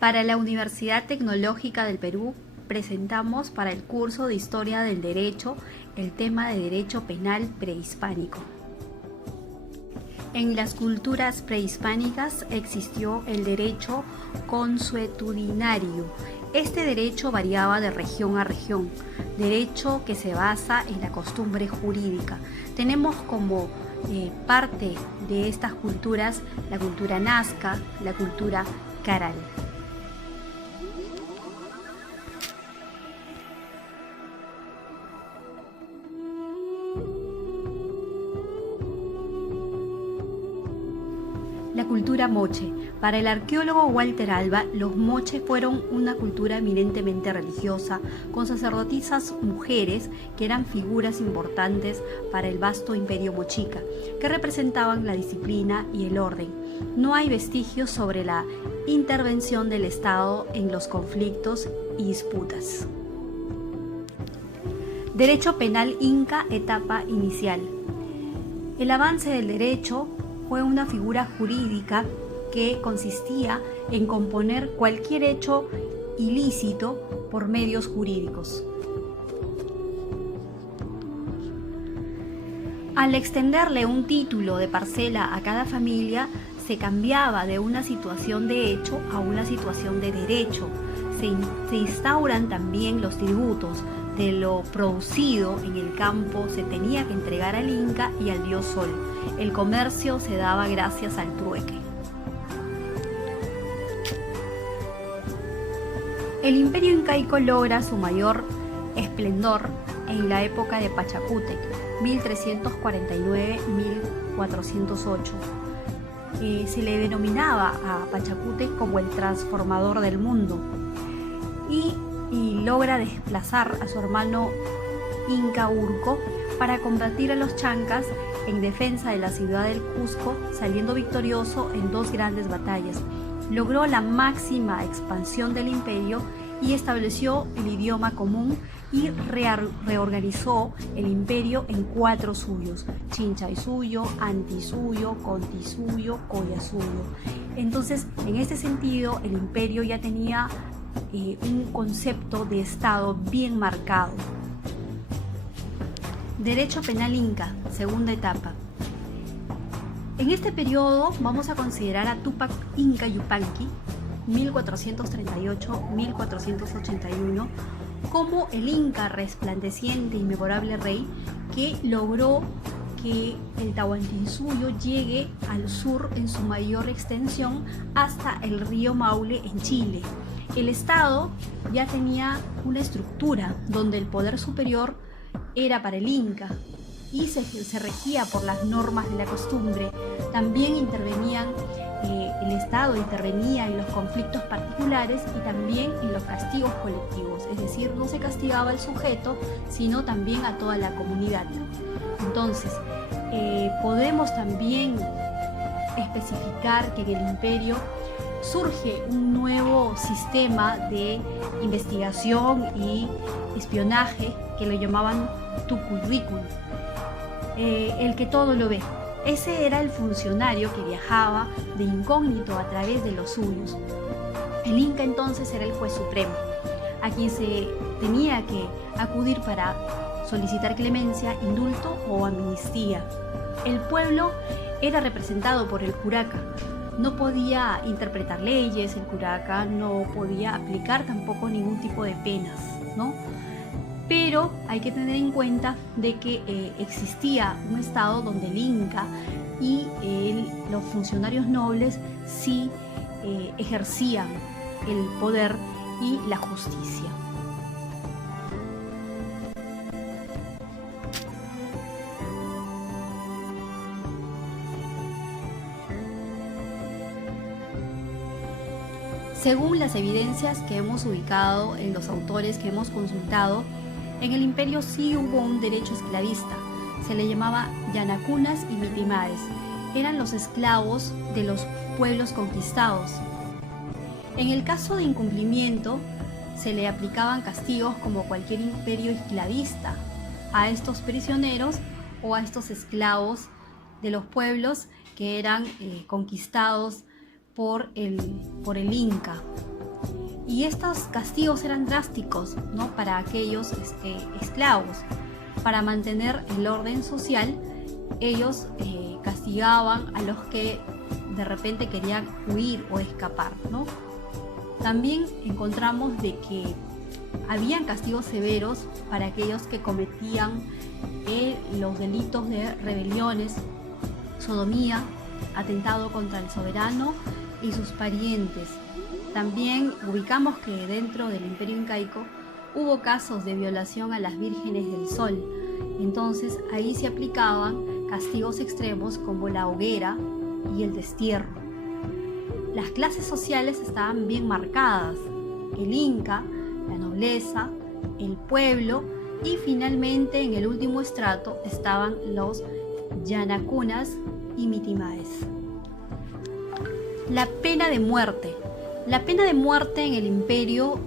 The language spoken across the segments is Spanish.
Para la Universidad Tecnológica del Perú presentamos para el curso de Historia del Derecho el tema de Derecho Penal Prehispánico. En las culturas prehispánicas existió el derecho consuetudinario. Este derecho variaba de región a región, derecho que se basa en la costumbre jurídica. Tenemos como parte de estas culturas la cultura nazca, la cultura caral. La cultura moche. Para el arqueólogo Walter Alba, los moches fueron una cultura eminentemente religiosa, con sacerdotisas mujeres que eran figuras importantes para el vasto imperio mochica, que representaban la disciplina y el orden. No hay vestigios sobre la intervención del Estado en los conflictos y disputas. Derecho penal inca, etapa inicial. El avance del derecho fue una figura jurídica que consistía en componer cualquier hecho ilícito por medios jurídicos. Al extenderle un título de parcela a cada familia, se cambiaba de una situación de hecho a una situación de derecho. Se instauran también los tributos. De lo producido en el campo se tenía que entregar al Inca y al dios Sol. El comercio se daba gracias al trueque. El imperio incaico logra su mayor esplendor en la época de Pachacútec, 1349-1408. Se le denominaba a Pachacútec como el transformador del mundo y logra desplazar a su hermano Inca Urco para combatir a los chancas en defensa de la ciudad del Cusco, saliendo victorioso en dos grandes batallas. Logró la máxima expansión del imperio y estableció el idioma común y reorganizó el imperio en 4 suyos: Chinchaysuyo, Antisuyo, Contisuyo, Collasuyo. Entonces, en este sentido, el imperio ya tenía un concepto de Estado bien marcado. Derecho penal inca, segunda etapa. En este periodo vamos a considerar a Túpac Inca Yupanqui, 1438-1481, como el Inca resplandeciente y memorable rey que logró que el Tahuantinsuyo llegue al sur en su mayor extensión hasta el río Maule en Chile. El Estado ya tenía una estructura donde el poder superior era para el Inca y se regía por las normas de la costumbre. También el Estado intervenía en los conflictos particulares y también en los castigos colectivos, es decir, no se castigaba al sujeto, sino también a toda la comunidad. Entonces, podemos también especificar que en el imperio surge un nuevo sistema de investigación y espionaje que lo llamaban tuculricul, el que todo lo ve. Ese era el funcionario que viajaba de incógnito a través de los suyos. El Inca entonces era el juez supremo, a quien se tenía que acudir para solicitar clemencia, indulto o amnistía. El pueblo era representado por el curaca. No podía interpretar leyes, el curaca no podía aplicar tampoco ningún tipo de penas, ¿no? Pero hay que tener en cuenta de que existía un estado donde el Inca y los funcionarios nobles sí ejercían el poder y la justicia. Según las evidencias que hemos ubicado en los autores que hemos consultado, en el imperio sí hubo un derecho esclavista. Se le llamaba yanacunas y mitimares. Eran los esclavos de los pueblos conquistados. En el caso de incumplimiento, se le aplicaban castigos como cualquier imperio esclavista a estos prisioneros o a estos esclavos de los pueblos que eran conquistados por el Inca. Y estos castigos eran drásticos, ¿no?, para aquellos esclavos. Para mantener el orden social, ellos castigaban a los que de repente querían huir o escapar, ¿no? También encontramos de que habían castigos severos para aquellos que cometían los delitos de rebeliones, sodomía, atentado contra el soberano y sus parientes. También ubicamos que dentro del Imperio Incaico hubo casos de violación a las vírgenes del sol. Entonces ahí se aplicaban castigos extremos como la hoguera y el destierro. Las clases sociales estaban bien marcadas: el inca, la nobleza, el pueblo y finalmente en el último estrato estaban los yanacunas y mitimaes. La pena de muerte. La pena de muerte en el imperio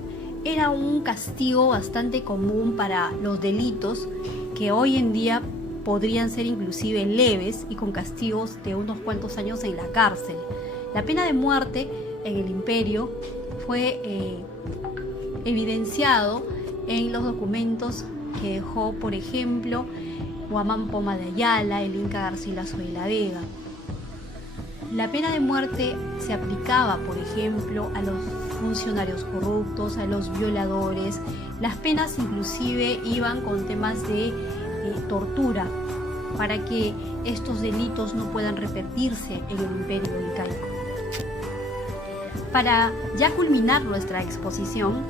era un castigo bastante común para los delitos que hoy en día podrían ser inclusive leves y con castigos de unos cuantos años en la cárcel. La pena de muerte en el imperio fue evidenciado en los documentos que dejó, por ejemplo, Guamán Poma de Ayala, el Inca Garcilaso de la Vega. La pena de muerte se aplicaba, por ejemplo, a los funcionarios corruptos, a los violadores. Las penas inclusive iban con temas de tortura para que estos delitos no puedan repetirse en el Imperio Incaico. Para ya culminar nuestra exposición,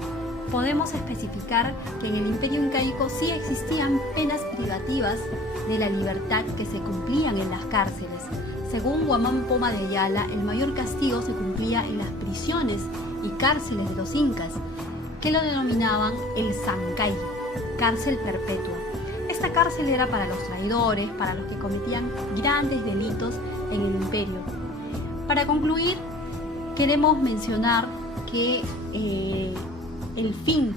podemos especificar que en el Imperio Incaico sí existían penas privativas de la libertad que se cumplían en las cárceles. Según Guamán Poma de Ayala, el mayor castigo se cumplía en las prisiones y cárceles de los incas, que lo denominaban el Sancay, cárcel perpetua. Esta cárcel era para los traidores, para los que cometían grandes delitos en el imperio. Para concluir, queremos mencionar que el fin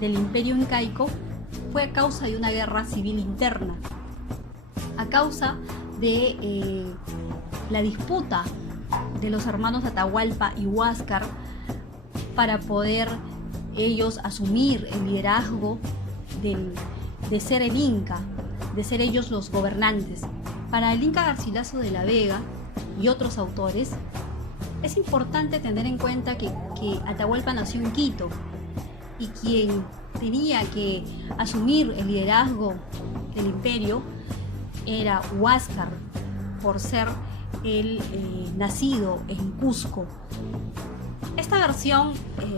del Imperio Incaico fue a causa de una guerra civil interna, a causa de la disputa de los hermanos Atahualpa y Huáscar para poder ellos asumir el liderazgo de ser el Inca, de ser ellos los gobernantes. Para el Inca Garcilaso de la Vega y otros autores, es importante tener en cuenta que Atahualpa nació en Quito y quien tenía que asumir el liderazgo del imperio era Huáscar, por ser el nacido en Cusco. Esta versión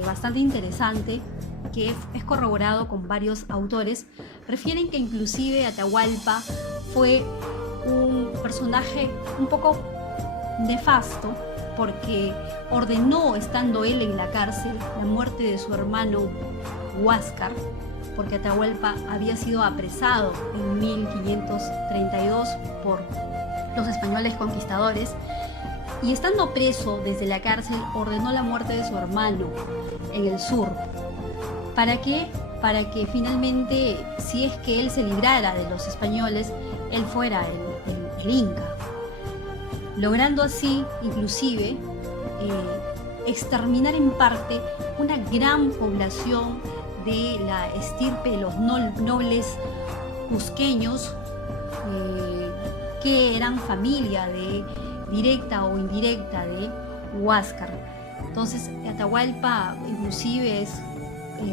bastante interesante, que es corroborado con varios autores, refieren que inclusive Atahualpa fue un personaje un poco nefasto porque ordenó, estando él en la cárcel, la muerte de su hermano Huáscar, porque Atahualpa había sido apresado en 1532 por los españoles conquistadores y estando preso desde la cárcel ordenó la muerte de su hermano en el sur. ¿Para qué? Para que finalmente, si es que él se librara de los españoles, él fuera el Inca, logrando así inclusive exterminar en parte una gran población de la estirpe de los nobles cusqueños que eran familia directa o indirecta de Huáscar. Entonces Atahualpa inclusive es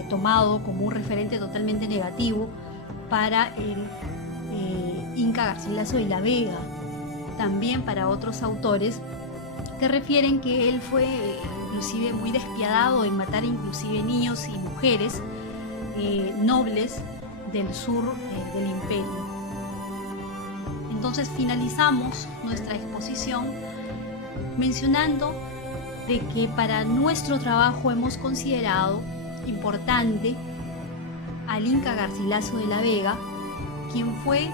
tomado como un referente totalmente negativo para el Inca Garcilaso de la Vega, también para otros autores que refieren que él fue inclusive muy despiadado en matar inclusive niños y mujeres nobles del sur del imperio. Entonces finalizamos nuestra exposición mencionando de que para nuestro trabajo hemos considerado importante al Inca Garcilaso de la Vega, quien fue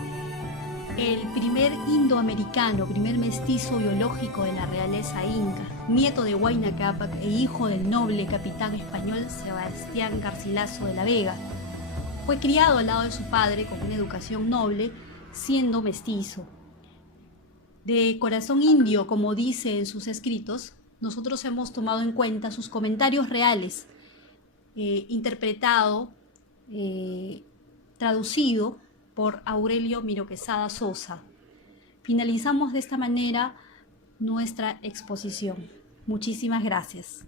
el primer indoamericano, primer mestizo biológico de la realeza inca, nieto de Huayna Cápac e hijo del noble capitán español Sebastián Garcilaso de la Vega. Fue criado al lado de su padre con una educación noble, siendo mestizo. De corazón indio, como dice en sus escritos, nosotros hemos tomado en cuenta sus comentarios reales interpretado, traducido por Aurelio Miro Quesada Sosa. Finalizamos de esta manera nuestra exposición. Muchísimas gracias.